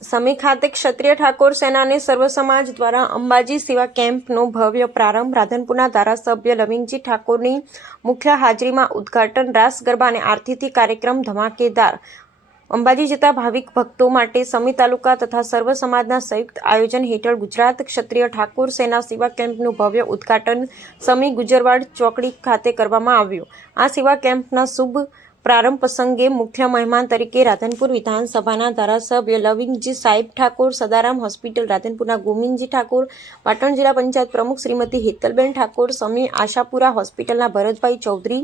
સમી ખાતે ક્ષત્રિય ઠાકોર સેનાને સર્વ સમાજ દ્વારા અંબાજી સેવા કેમ્પનો ભવ્ય પ્રારંભ. રાધનપુરના ધારાસભ્ય લવિંગજી ઠાકોરની મુખ્ય હાજરીમાં ઉદ્ઘાટન. રાસ ગરબા અને આરતીથી કાર્યક્રમ ધમાકેદાર. અંબાજી જતા ભાવિક ભક્તો માટે સમી તાલુકા તથા સર્વ સમાજના સંયુક્ત આયોજન હેઠળ ગુજરાત ક્ષત્રિય ઠાકોર સેના સેવા કેમ્પનું ભવ્ય ઉદ્ઘાટન સમી ગુજરવાડ ચોકડી ખાતે કરવામાં આવ્યું. આ સેવા કેમ્પના શુભ પ્રારંભ પ્રસંગે મુખ્ય મહેમાન તરીકે રાધનપુર વિધાનસભાના ધારાસભ્ય લવિંગજી સાહેબ ઠાકોર, સદારામ હોસ્પિટલ રાધનપુરના ગોવિંદજી ઠાકોર, પાટણ જિલ્લા પંચાયત પ્રમુખ શ્રીમતી હેતલબેન ઠાકોર, સમી આશાપુરા હોસ્પિટલના ભરતભાઈ ચૌધરી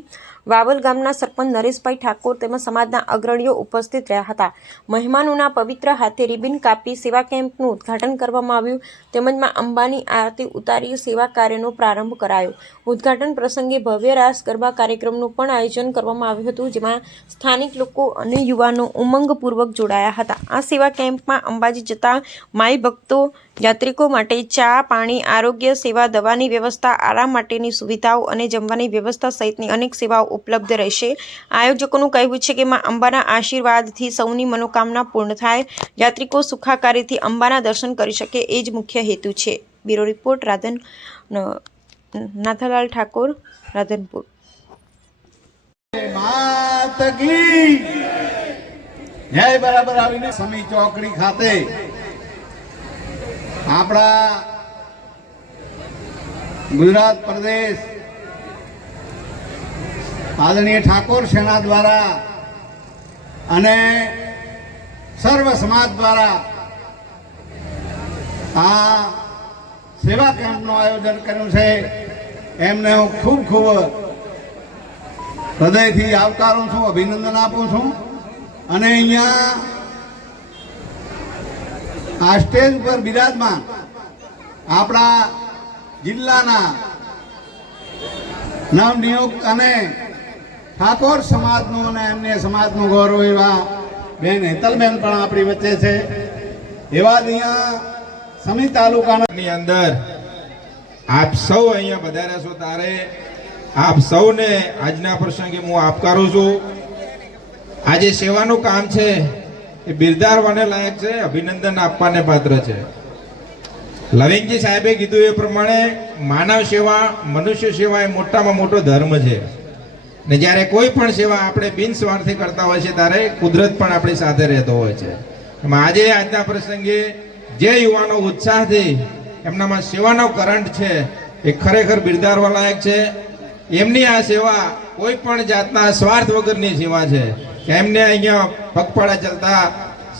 વાવલ ગામના સરપંચ નરેશભાઈ ઠાકોર તેમજ સમાજના અગ્રણીઓ ઉપસ્થિત રહ્યા હતા. મહેમાનોના પવિત્ર હાથે રિબિન કાપી સેવા કેમ્પનું ઉદ્ઘાટન કરવામાં આવ્યું. તેમજમાં અંબાની આરતી ઉતારી સેવા કાર્યનો પ્રારંભ કરાયો. ઉદ્ઘાટન પ્રસંગે ભવ્ય રાસ ગરબા કાર્યક્રમનું પણ આયોજન કરવામાં આવ્યું હતું, જેમાં સ્થાનિક લોકો અને યુવાનો ઉમંગપૂર્વક જોડાયા હતા. આ સેવા કેમ્પમાં અંબાજી જતા માઈ ભક્તો યાત્રિકો માટે ચા, પાણી, આરોગ્ય સેવા, દવાની વ્યવસ્થા, આરામ માટેની સુવિધાઓ અને જમવાની વ્યવસ્થા સહિતની અનેક સેવાઓ ઉપલબ્ધ રહેશે. આયોજકોનું કહેવું છે કે માં અંબાના આશીર્વાદથી સૌની મનોકામના પૂર્ણ થાય. યાત્રિકો સુખાકારીથી અંબાના દર્શન કરી શકે એ જ મુખ્ય હેતુ છે. Bureau report, Radhan Nathalal Thakor, Radhanpur. જય બરાબર આવીને સમી ચોકડી ખાતે આપણા ગુજરાત પ્રદેશ આદરણીય ઠાકોર સેના દ્વારા અને સર્વ સમાજ દ્વારા આ સેવા કેમ્પનું આયોજન કર્યું છે. એમને હું ખૂબ ખૂબ હૃદયથી આવકારું છું, અભિનંદન આપું છું. અને અહીંયા આ સ્ટેજ ઉપર બિરાજમાન આપણા જિલ્લાના નવનિયુક્ત અને ઠાકોર સમાજનું અને અન્ય સમાજનું ગૌરવ એવા બેન હેતલબેન પણ આપણી વચ્ચે છે. એવા જ અહીંયા સમી તાલુકાની અંદર આપ સૌ અહીંયા વધાર્યા છો તારે. આપ સૌને આજના પ્રસંગે હું આપકારું છું. આજે સેવાનું કામ છે. એ બિરદારવાને લાયક છે, અભિનંદન આપવાને પાત્ર છે. લવિંગજી સાહેબે કીધું એ પ્રમાણે માનવ સેવા, મનુષ્ય સેવા એ મોટામાં મોટો ધર્મ છે. ને જ્યારે કોઈ પણ સેવા આપણે બિનસ્વાર્થી કરતા હોય છે, ત્યારે કુદરત પણ આપણી સાથે રહેતો હોય છે. એમાં આજે આજના પ્રસંગે જે યુવાનો ઉત્સાહથી એમનામાં સેવાનો કરંટ છે, એ ખરેખર બિરદારવા લાયક છે. એમની આ સેવા કોઈ પણ જાતના સ્વાર્થ વગરની સેવા છે, એમને અહીંયા પગપાળા ચાલતા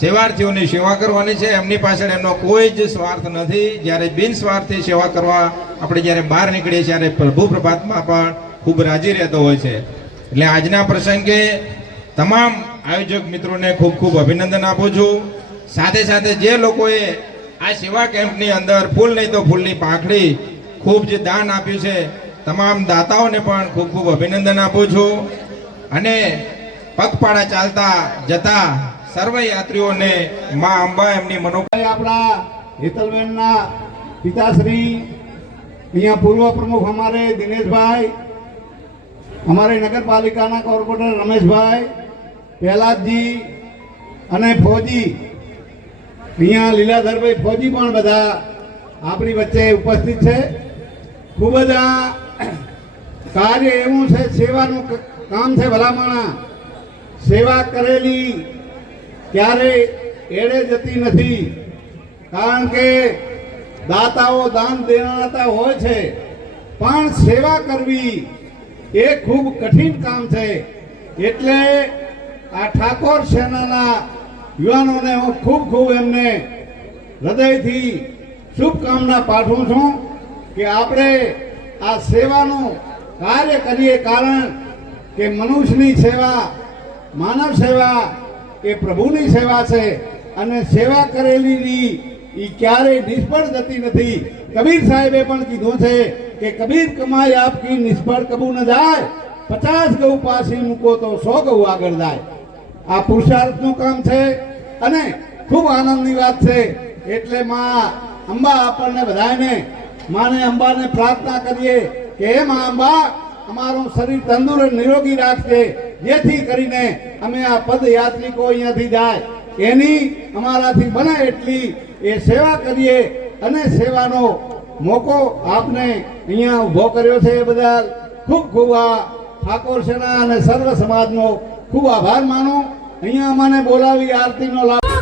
સેવાર્થીઓની સેવા કરવાની છે. એમની પાછળ એમનો કોઈ જ સ્વાર્થ નથી. જ્યારે બિનસ્વાર્થી સેવા કરવા આપણે જ્યારે બહાર નીકળીએ ત્યારે પ્રભુ પ્રભાતમાં પણ ખૂબ રાજી રહેતો હોય છે. એટલે આજના પ્રસંગે તમામ આયોજક મિત્રોને ખૂબ ખૂબ અભિનંદન આપું છું. સાથે સાથે જે લોકોએ આ સેવા કેમ્પની અંદર ફૂલ નહીં તો ફૂલની પાંખડી ખૂબ જે દાન આપ્યું છે તમામ દાતાઓને પણ ખૂબ ખૂબ અભિનંદન આપું છું. અને પગપાળા ચાલતા જતા સર્વ યાત્રીઓને મા અંબા એમની મનોભાઈ આપણા હેતલબેનના પિતાશ્રી, અહીંયા પૂર્વ પ્રમુખ અમારે દિનેશભાઈ, અમારે નગરપાલિકાના કોર્પોરેટર રમેશભાઈ, પહેલાદજી અને ફૌજી. અહીંયા લીલાધરભાઈ ફૌજી પણ બધા આપણી વચ્ચે ઉપસ્થિત છે. ખૂબ જ આ કાર્ય એવું છે, સેવાનું કામ છે ભલામણા. સેવા કરેલી ક્યારે એડે જતી નથી. કારણ કે દાતાઓ દાન દેનારા હોય છે, પણ સેવા કરવી એ ખૂબ કઠિન કામ છે. એટલે આ ઠાકોર સેનાના યુવાનોને હું ખૂબ ખૂબ એમને હૃદયથી શુભકામના પાઠવું છું કે આપણે આ સેવાનું કાર્ય કરીએ કારણ કે મનુષ્યની સેવા, માનવ સેવા એ પ્રભુની સેવા છે અને સેવા કરેલીની એ ક્યારેય નિષ્ફળ જતી નથી. કબીર સાહેબે પણ કીધું છે કે કબીર કમાઈ આપકી નિષ્ફળ કબૂ ન જાય. પચાસ ગૌ પાછી મૂકો તો સો ગૌ આગળ જાય. આ પુરુષાર્થનું કામ છે અને ખૂબ આનંદની વાત છે. એટલે માં અંબા આપણને બધાને માને અંબાને પ્રાર્થના કરીએ. કે હે માં અંબા, અમારું શરીર તંદુરસ્ત, નિરોગી રાખશે જેથી કરીને અમે આ પદયાત્રિકો અહીંયાથી જાય. એની અમારાથી બને એટલી એ સેવા કરીએ અને સેવાનો મોકો આપને અહીંયા ઊભો કર્યો છે એ બદલ ખૂબ ખૂબ આ ઠાકોર સેના અને સર્વ સમાજનો ખૂબ આભાર માનો. અહીંયા મને બોલાવી આરતીનો લાભ